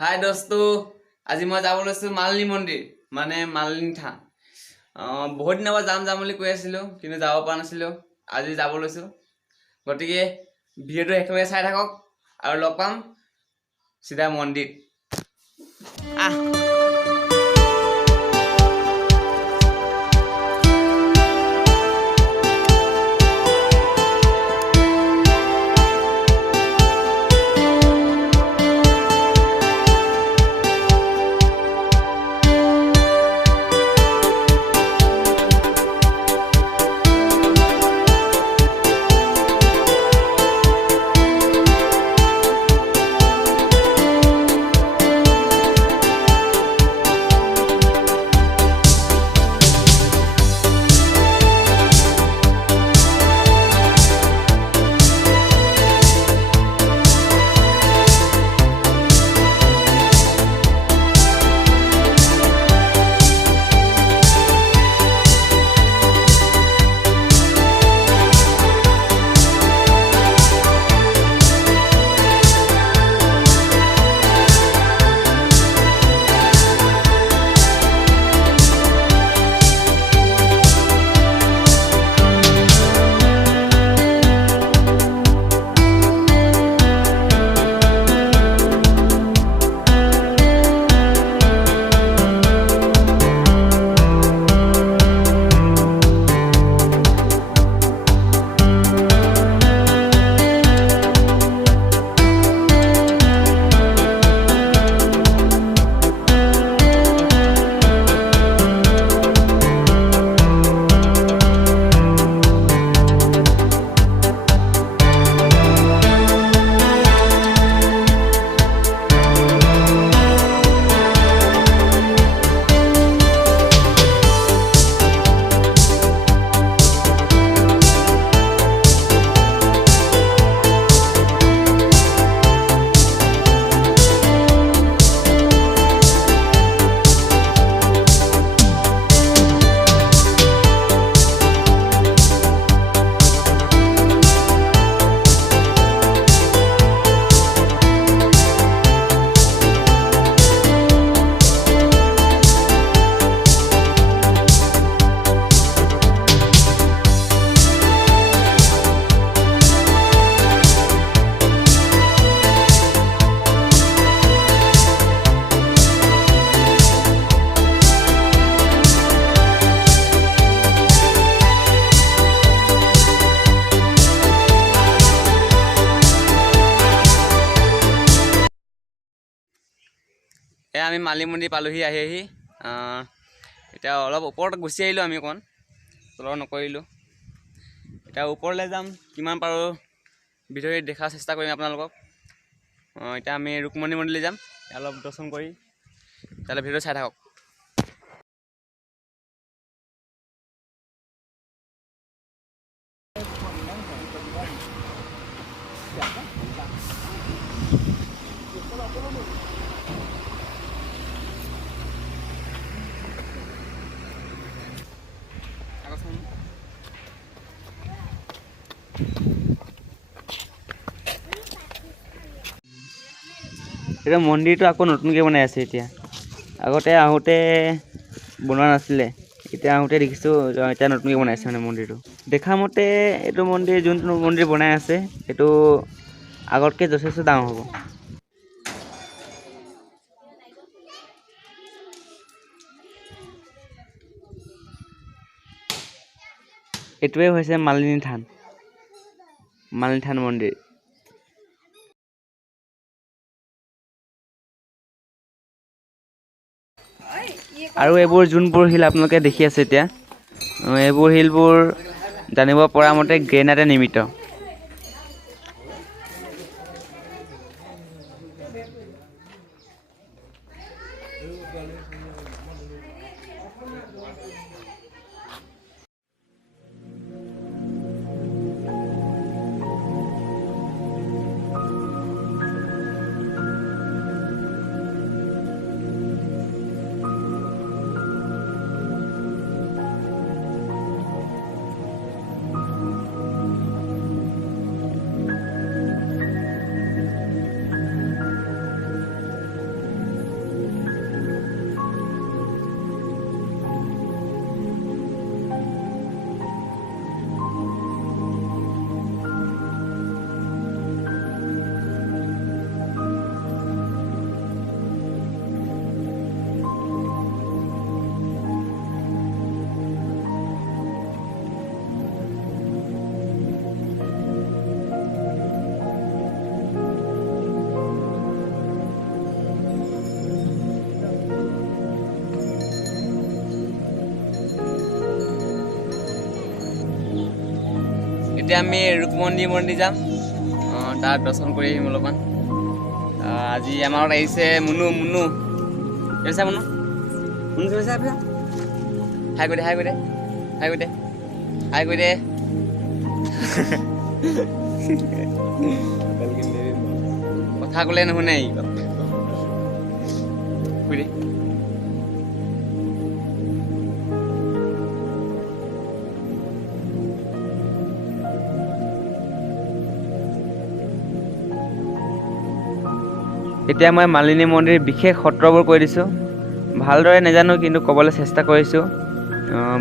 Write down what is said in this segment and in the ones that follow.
হাই দোস্ত, আজি মই যাব লৈছোঁ মালিনী মন্দিৰ মানে মালিনী থান। বহুত দিনৰ পৰা যাম বুলি কৈ আছিলোঁ, কিন্তু যাব পৰা নাছিলোঁ। আজি যাব লৈছোঁ, গতিকে ভিডিঅ'টো একেবাৰে চাই থাকক আৰু লগ পাম চিধা মন্দিৰ। আমি মালিনী মন্দিৰ পালোহি আহি এতিয়া অলপ ওপৰত গুচি আহিলোঁ, আমি অকণ তলত নকৰিলোঁ। এতিয়া ওপৰলৈ যাম, কিমান পাৰোঁ ভিডিঅ'ত দেখাৰ চেষ্টা কৰিম আপোনালোকক। এতিয়া আমি ৰুক্মণী মন্দিৰলৈ যাম, অলপ দৰ্শন কৰি তেতিয়াহ'লে ভিডিঅ' চাই থাকক। এতিয়া মন্দিৰটো আকৌ নতুনকৈ বনাই আছে। এতিয়া আগতে আহোঁতে বনোৱা নাছিলে, এতিয়া আহোঁতে দেখিছোঁ এতিয়া নতুনকৈ বনাই আছে মানে মন্দিৰটো। দেখা মতে এইটো মন্দিৰ, যোনটো মন্দিৰ বনাই আছে সেইটো আগতকৈ যথেষ্ট ডাঙৰ হ'ব। এইটোৱে হৈছে মালিনী থান মন্দিৰ। আৰু এইবোৰ যোনবোৰ শিল আপোনালোকে দেখি আছে এতিয়া, এইবোৰ শিলবোৰ জানিব পৰা মতে গ্ৰেনাইটে নিৰ্মিত। এতিয়া আমি ৰুকমণি মন্দিৰ যাম, তাত দৰ্শন কৰি আহিম অলপমান। আজি আমাৰ লগত আহিছে মুনু গৈছা মুনু গৈছা হাই কৰি দে কথা ক'লে নুশুনে কৈ দে। এতিয়া মই মালিনী মন্দিৰ বিশেষ সত্ৰবোৰ কৈ দিছোঁ, ভালদৰে নাজানো কিন্তু ক'বলৈ চেষ্টা কৰিছোঁ,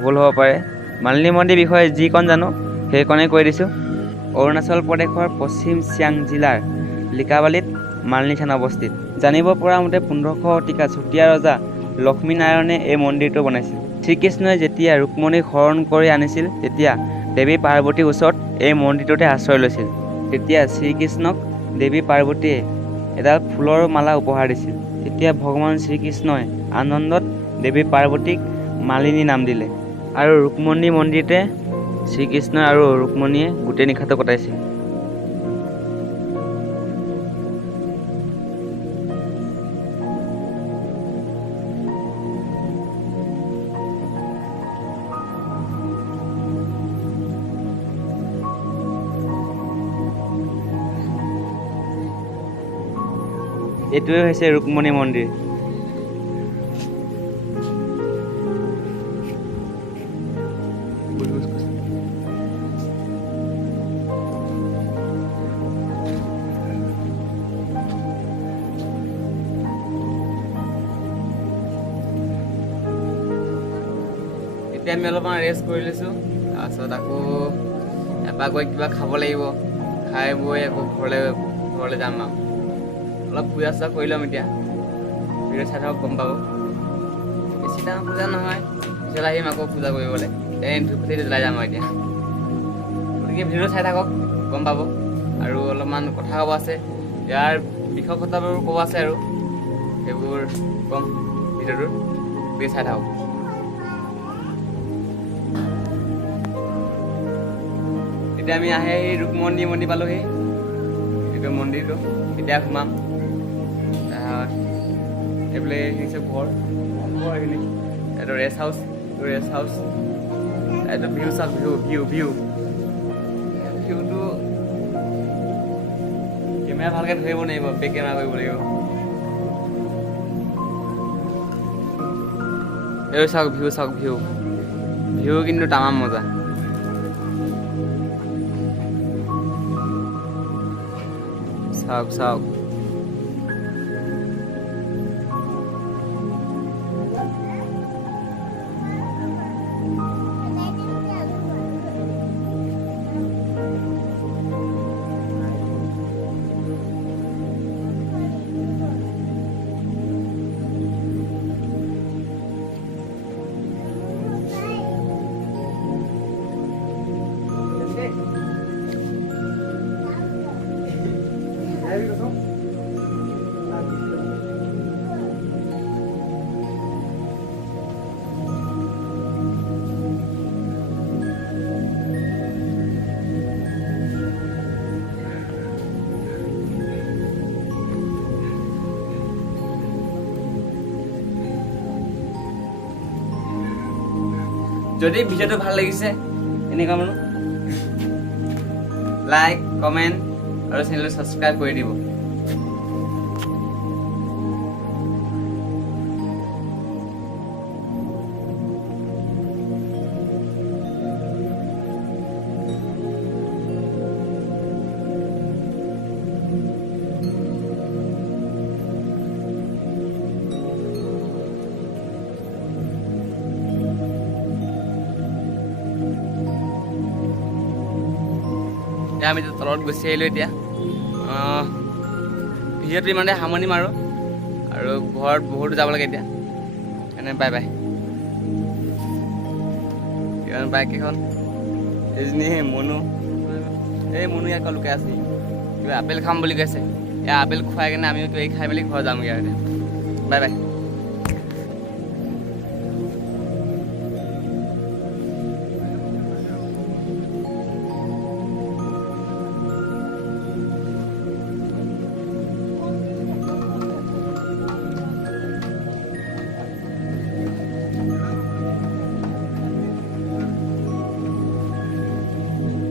ভুল হ'ব পাৰে। মালিনী মন্দিৰ বিষয়ে যিকণ জানো সেইকণেই কৈ দিছোঁ। অৰুণাচল প্ৰদেশৰ পশ্চিম চিয়াং জিলাৰ লিকাবালিত মালিনী থান অৱস্থিত। জানিব পৰা মতে 1500 শতিকাত চুতীয়া ৰজা লক্ষ্মীনাৰায়ণে এই মন্দিৰটো বনাইছিল। শ্ৰীকৃষ্ণই যেতিয়া ৰুক্মণীক হৰণ কৰি আনিছিল তেতিয়া দেৱী পাৰ্বতীৰ ওচৰত এই মন্দিৰটোতে আশ্ৰয় লৈছিল। তেতিয়া শ্ৰীকৃষ্ণক দেৱী পাৰ্বতীয়ে এডাল ফুলৰ মালা উপহাৰ দিছিল। তেতিয়া ভগৱান শ্ৰীকৃষ্ণই আনন্দত দেৱী পাৰ্বতীক মালিনী নাম দিলে আৰু ৰুক্মণী মন্দিৰতে শ্ৰীকৃষ্ণ আৰু ৰুক্মণীয়ে গোটেই নিশাটো কটাইছিল। এইটোৱে হৈছে ৰুক্মণী মন্দিৰ। এতিয়া আমি অলপমান ৰেষ্ট কৰি লৈছোঁ, তাৰপিছত আকৌ এপাক গৈ কিবা খাব লাগিব, খাই বৈ আকৌ ঘৰলৈ যাম আৰু অলপ পূজা চূজা কৰি ল'ম। এতিয়া ভিডিঅ' চাই থাকক গম পাব, বেছি ডাঙৰ পূজা নহয়, পিছত আহিম আকৌ পূজা কৰিবলৈ, ধূপকাঠি জ্বলাই যাম আৰু এতিয়া। গতিকে ভিডিঅ' চাই থাকক গম পাব, আৰু অলপমান কথা ক'ব আছে, ইয়াৰ বিষয় কথাবোৰ ক'ব আছে আৰু সেইবোৰ ক'ম ভিডিঅ'টোৰ, গতিকে চাই থাকক। এতিয়া আমি আহি ৰুক্মণী মন্দিৰ পালোহি, এইটো মন্দিৰটো এতিয়া সোমাম। এইফালে সেইখিনি ঘৰ এইখিনি, এইটো ৰেষ্ট হাউচ, এইটো ভিউ চাওক, ভিউটো কেমেৰা ভালকৈ ধৰিব লাগিব, বেক কেমেৰা কৰিব লাগিব। এই চাওক ভিউ কিন্তু তামাম মজা। চাওক যদি ভিডিঅ'টো ভাল লাগিছে এনেকুৱা মানুহ লাইক, কমেণ্ট আৰু চেনেলটো ছাবস্ক্ৰাইব কৰি দিব। আমি তলত গুচি আহিলোঁ। এতিয়া ভিডিঅ'টো ইমানে সামৰণি মাৰোঁ, আৰু ঘৰত বহুতো যাব লাগে এতিয়া, এনে বাই বাইক এখন এইজনী মুনু, মুনু ইয়াত লুকাই আছে, কিবা আপেল খাম বুলি কৈছে। আপেল খুৱাই কিনে আমিও কিবা খাই মেলি ঘৰ যামগৈ আৰু এতিয়া বাই।